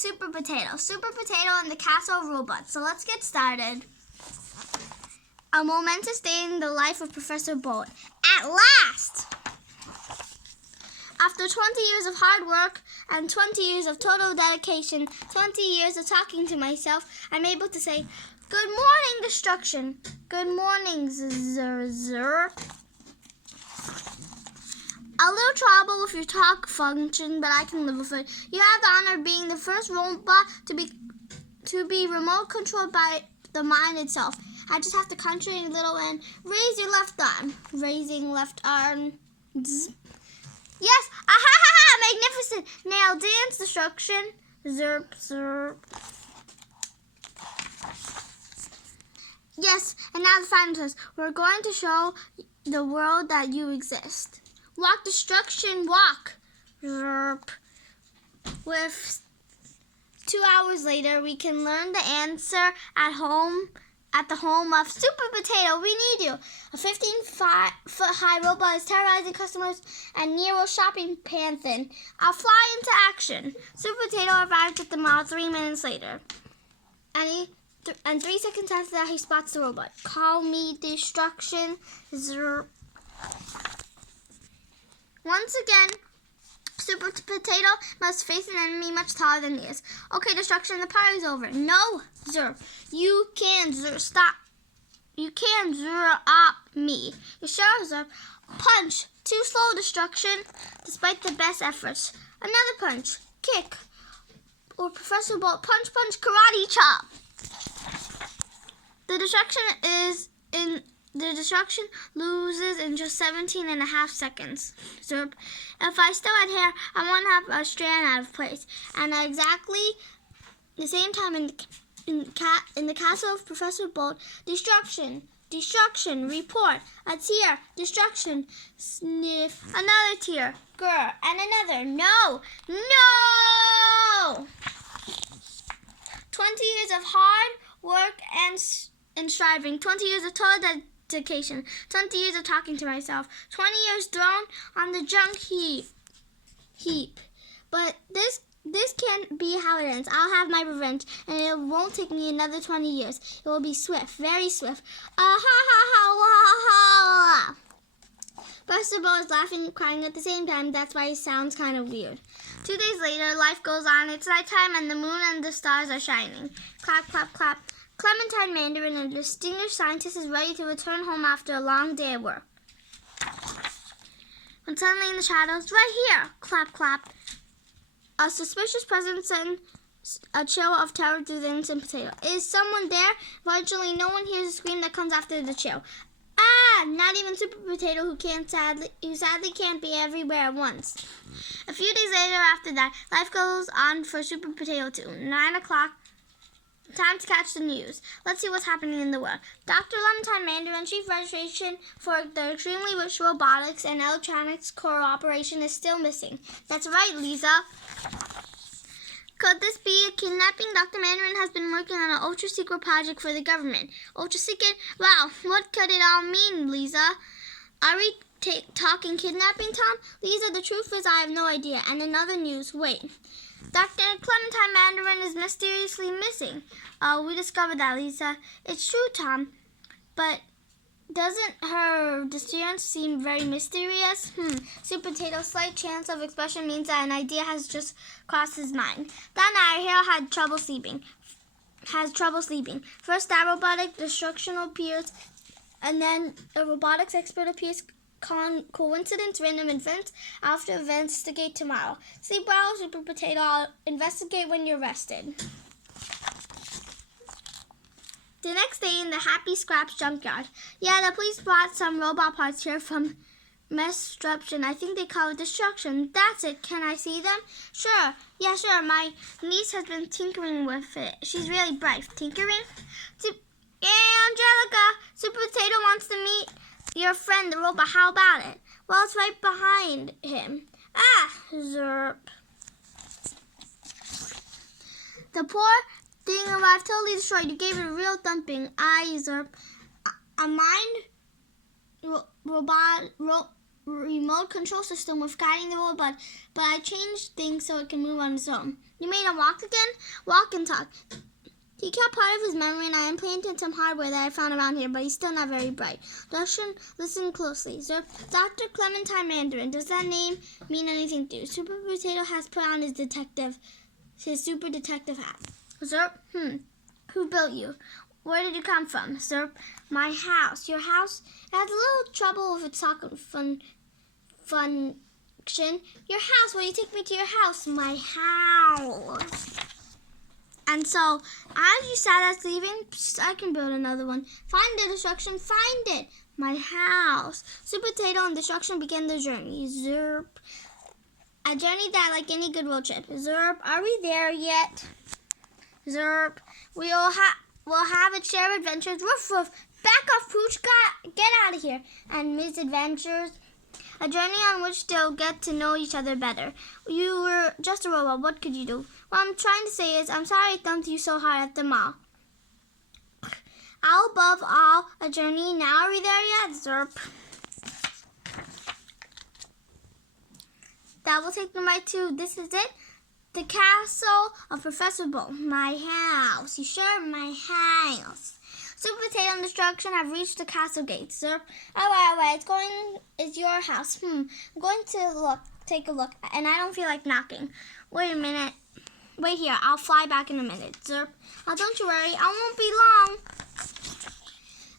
Super Potato. Super Potato and the Castle of Robots. So let's get started. A momentous day in the life of Professor Bolt. At last! After 20 years of hard work and 20 years of total dedication, 20 years of talking to myself, I'm able to say, "Good morning, Destruction. Good morning, Zer. A little trouble with your talk function, but I can live with it. You have the honor of being the first robot to be remote controlled by the mind itself. I just have to conjure a little and raise your left arm. Raising left arm. Zzz. Yes! Ah-ha-ha-ha! Magnificent! Now dance, Destruction. Zerp, zerp. Yes, and now the final test. We're going to show the world that you exist. Walk, Destruction, walk. Zerp. With 2 hours later, we can learn the answer at the home of Super Potato. We need you. A 15-foot-high robot is terrorizing customers and Nero shopping Panthen. I'll fly into action. Super Potato arrives at the mall 3 minutes later. And 3 seconds after that, he spots the robot. Call me Destruction. Zerp. Once again, Super Potato must face an enemy much taller than he is. Okay, Destruction, the party's over. No, Zer. You can, Zer. Stop. You can, Zer, up me. You sure, Zer? Punch. Too slow, Destruction. Despite the best efforts. Another punch. Kick. Or Professor Bolt. Punch, punch, karate chop. The Destruction loses in just 17.5 seconds. Zerp. If I still had hair, I wouldn't have a strand out of place. And at exactly the same time in the castle of Professor Bolt, Destruction, Destruction, report, a tear, Destruction, sniff, another tear, grr, and another, no, no! 20 years of hard work and striving, 20 years of total dedication, 20 years of talking to myself, 20 years thrown on the junk heap. But this can't be how it ends. I'll have my revenge, and it won't take me another 20 years. It will be swift, very swift. Ha. Buster Bolt is laughing and crying at the same time. That's why it sounds kind of weird. 2 days later, life goes on. It's nighttime, and the moon and the stars are shining. Clap, clap, clap. Clementine Mandarin, a distinguished scientist, is ready to return home after a long day of work. When suddenly in the shadows, right here, clap, clap, a suspicious presence sends a chill of terror through the innocent potato. Is someone there? Eventually, no one hears a scream that comes after the chill. Ah! Not even Super Potato, who sadly can't be everywhere at once. A few days later after that, life goes on for Super Potato too. 9 o'clock. Time to catch the news. Let's see what's happening in the world. Dr. Clementine Mandarin, Chief Registration for the Extremely Rich Robotics and Electronics Corporation is still missing. That's right, Lisa. Could this be a kidnapping? Dr. Mandarin has been working on an ultra-secret project for the government. Ultra-secret? Wow, what could it all mean, Lisa? Are we talking kidnapping, Tom? Lisa, the truth is I have no idea. And in other news, wait. Dr. Clementine Mandarin is mysteriously missing. We discovered that, Lisa. It's true, Tom. But doesn't her disappearance seem very mysterious? Super Potato's slight chance of expression means that an idea has just crossed his mind. That night, Hero has trouble sleeping. First, that robotic Destruction appears, and then a robotics expert appears. Coincidence, random events, after investigate tomorrow. Sleep well, Super Potato. I'll investigate when you're rested. The next day in the Happy Scraps junkyard. Yeah, the police brought some robot parts here from Destruction. I think they call it Destruction. That's it. Can I see them? Sure. Yeah, sure. My niece has been tinkering with it. She's really bright. Tinkering? Hey, Angelica. Super Potato wants to meet your friend, the robot. How about it? Well, it's right behind him. Ah, zerp. The poor thing arrived totally destroyed. You gave it a real thumping. I zerp. A mind robot remote control system with guiding the robot, but I changed things so it can move on its own. You made him walk again? Walk and talk. He kept part of his memory, and I implanted some hardware that I found around here, but he's still not very bright. Listen closely. Zerp, Dr. Clementine Mandarin. Does that name mean anything to you? Super Potato has put on his super detective hat. Zerp, who built you? Where did you come from? Zerp, my house. Your house? It has a little trouble with its socket function. Your house. Will you take me to your house? My house. And so, as you said us leaving, I can build another one. Find the Destruction. Find it. My house. Super Potato and Destruction began their journey. Zerp. A journey that, like any good road trip. Zerp, are we there yet? Zerp, we'll have a share of adventures. Woof woof. Back off, Pooch. Get out of here. And misadventures. A journey on which they'll get to know each other better. You were just a robot. What could you do? What I'm trying to say is, I'm sorry I thumped you so hard at the mall. All above all, a journey. Now are we there yet? Zerp. That will take them right to, this is it, the castle of Professor Bull. My house. You sure? My house. Super Potato and Destruction have reached the castle gates, Zerp. All right. It's your house. I'm going to take a look, and I don't feel like knocking. Wait a minute. Wait here. I'll fly back in a minute, Zerp. Oh, don't you worry. I won't be long.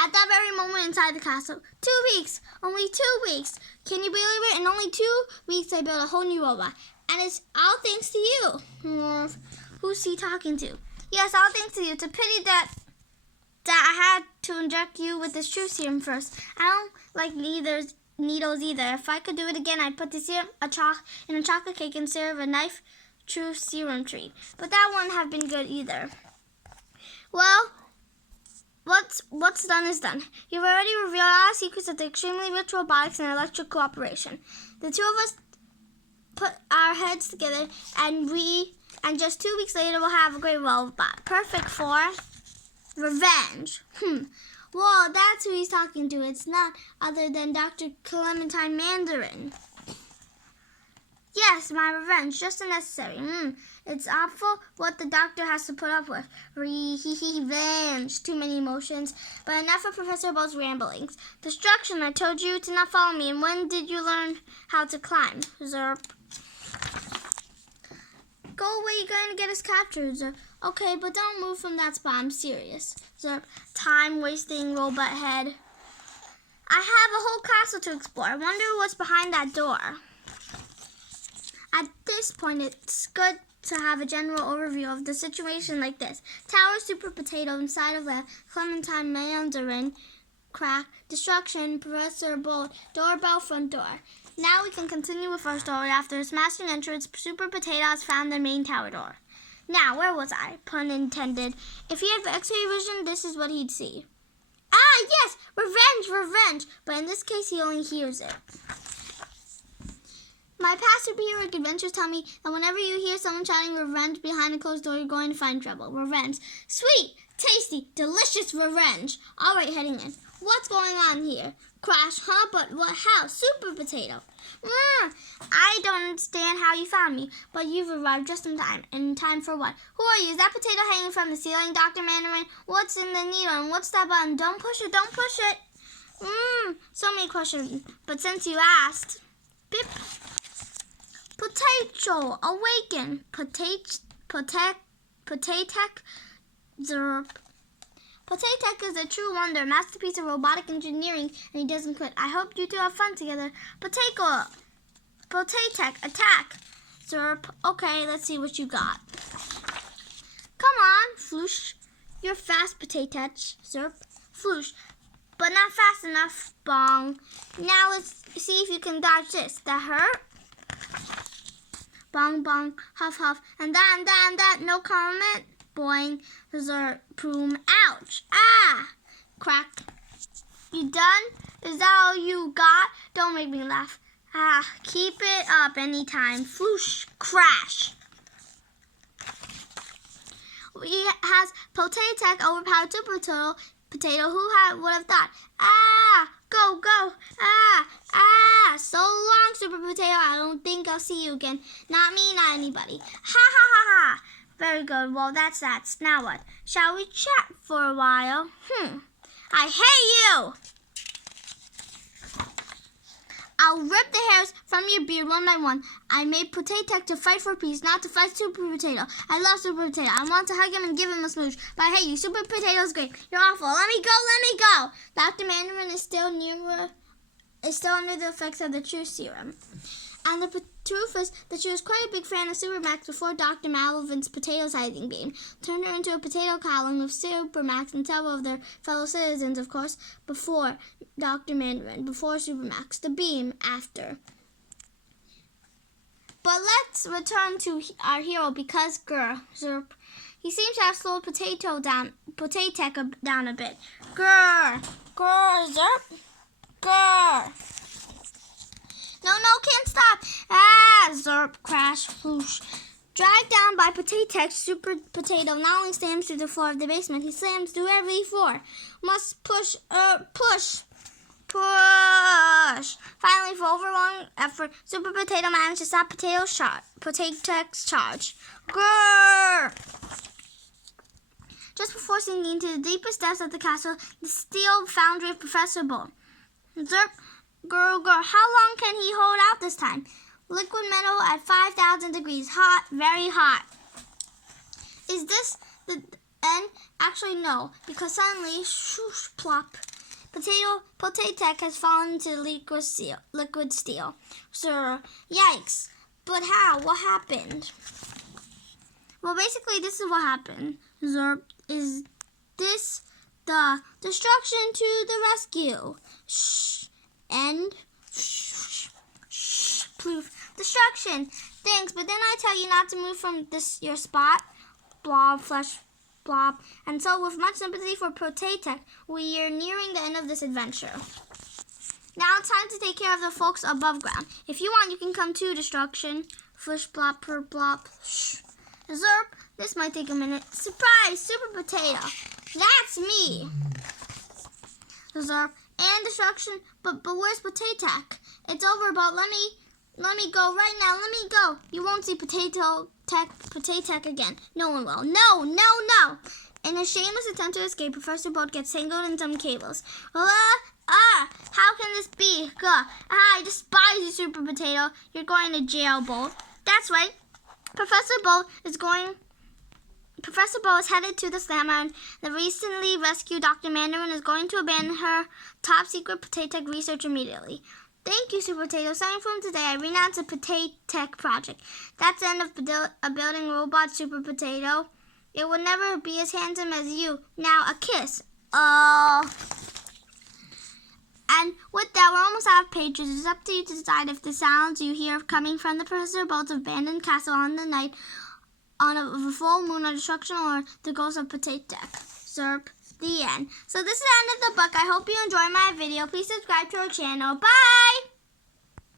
At that very moment inside the castle, 2 weeks. Only 2 weeks. Can you believe it? In only 2 weeks, I built a whole new robot. And it's all thanks to you. Who's he talking to? Yes, all thanks to you. It's a pity that I had to inject you with this truth serum first. I don't like needles either. If I could do it again, I'd put the serum in a chocolate cake instead of a knife truth serum treat. But that wouldn't have been good either. Well, what's done is done. You've already revealed all the secrets of the extremely rich robotics and electric cooperation. The two of us put our heads together, and just 2 weeks later we'll have a great robot. Perfect for revenge. Well, that's who he's talking to. It's not other than Dr. Clementine Mandarin. Yes, my revenge, just unnecessary. It's awful what the doctor has to put up with. Revenge. Too many emotions. But enough of Professor Bull's ramblings. Destruction, I told you to not follow me. And when did you learn how to climb? Zerp. Go away, you're going to get us captured, Zerp. Okay, but don't move from that spot. I'm serious. Zerp. Time-wasting robot head. I have a whole castle to explore. I wonder what's behind that door. At this point, it's good to have a general overview of the situation like this. Tower, Super Potato, inside of Lair, Clementine Mandarin, Crack, Destruction, Professor Bolt, Doorbell, Front Door. Now we can continue with our story. After a smashing entrance, Super Potato has found the main tower door. Now, where was I? Pun intended. If he had X-ray vision, this is what he'd see. Ah, yes! Revenge! But in this case, he only hears it. My past superheroic adventures tell me that whenever you hear someone shouting revenge behind a closed door, you're going to find trouble. Revenge. Sweet, tasty, delicious revenge. All right, heading in. What's going on here? Crash, huh? But what? How? Super Potato. I don't understand how you found me, but you've arrived just in time. In time for what? Who are you? Is that potato hanging from the ceiling, Dr. Mandarin? What's in the needle, and what's that button? Don't push it, don't push it. So many questions, but since you asked, Bip. Potato, awaken. Potatech, Zerp. Potatech is a true wonder, masterpiece of robotic engineering, and he doesn't quit. I hope you two have fun together. Potatech, attack. Zerp. Okay, let's see what you got. Come on, Floosh. You're fast, Potatech. Zerp. Floosh. But not fast enough. Bong. Now let's see if you can dodge this. That hurt? Bong, bong, huff, huff, and that, no comment. Boing, Zerp, boom, ouch, ah, crack. You done? Is that all you got? Don't make me laugh. Ah, keep it up anytime. Floosh, crash. He has Potatech overpowered Super Potato. Who would have thought? Ah, Go, go. So long, Super Potato. I don't think I'll see you again. Not me, not anybody. Ha, ha, ha, ha. Very good. Well, that's that. Now what? Shall we chat for a while? I hate you. I'll rip the hairs from your beard one by one. I made Potato to fight for peace, not to fight Super Potato. I love Super Potato. I want to hug him and give him a smooch. But I hate you. Super Potato's great. You're awful. Let me go. Let me go. Dr. Mandarin is still under the effects of the True Serum. And the truth is that she was quite a big fan of Super Max before Dr. Malevolent's potato sizing game turned her into a potato colony with Super Max and several of their fellow citizens, of course, before Dr. Mandarin, before Super Max, the beam after. But let's return to our hero because Zerp, he seems to have slowed Potato down a bit. Zerp. No, can't stop. Zerp, crash, whoosh. Dragged down by Potato, Super Potato not only slams through the floor of the basement, he slams through every floor. Must push. Finally, for overwhelming effort, Super Potato managed to stop Potato's charge. Grrr! Just before sinking into the deepest depths of the castle, the steel foundry of Professor Bull. Zerp, how long can he hold out this time? Liquid metal at 5,000 degrees. Hot, very hot. Is this the end? Actually, no, because suddenly, shoosh, plop. Potato has fallen into liquid steel. Sir, yikes. But how? What happened? Well, basically, this is what happened. Zerp, is this the destruction to the rescue? Shh. End. Shh. Proof. Destruction. Thanks, but then I tell you not to move from your spot. Blob, flesh, blob. And so, with much sympathy for Potato, we are nearing the end of this adventure. Now it's time to take care of the folks above ground. If you want, you can come too, Destruction. Flesh, blob, per blob. Shh. Zerp, this might take a minute. Surprise, Super Potato. That's me. Zerp and Destruction, but where's Potato? It's over, but let me go right now. Let me go. You won't see Potato again. No one will. No. In a shameless attempt to escape, Professor Bolt gets tangled in some cables. How can this be? I despise you, Super Potato. You're going to jail, Bolt. That's right. Professor Bolt is headed to the slammer, and the recently rescued Dr. Mandarin is going to abandon her top-secret Potato research immediately. Thank you, Super Potato. Starting from today, I renounce the Potato project. That's the end of building robot, Super Potato. It will never be as handsome as you. Now, a kiss. And with that, we're almost out of pages. It's up to you to decide if the sounds you hear coming from the Professor Bolt's abandoned castle on the night of a full moon or destruction or the ghost of Potato. Zerp. The end. So this is the end of the book. I hope you enjoyed my video. Please subscribe to our channel. Bye!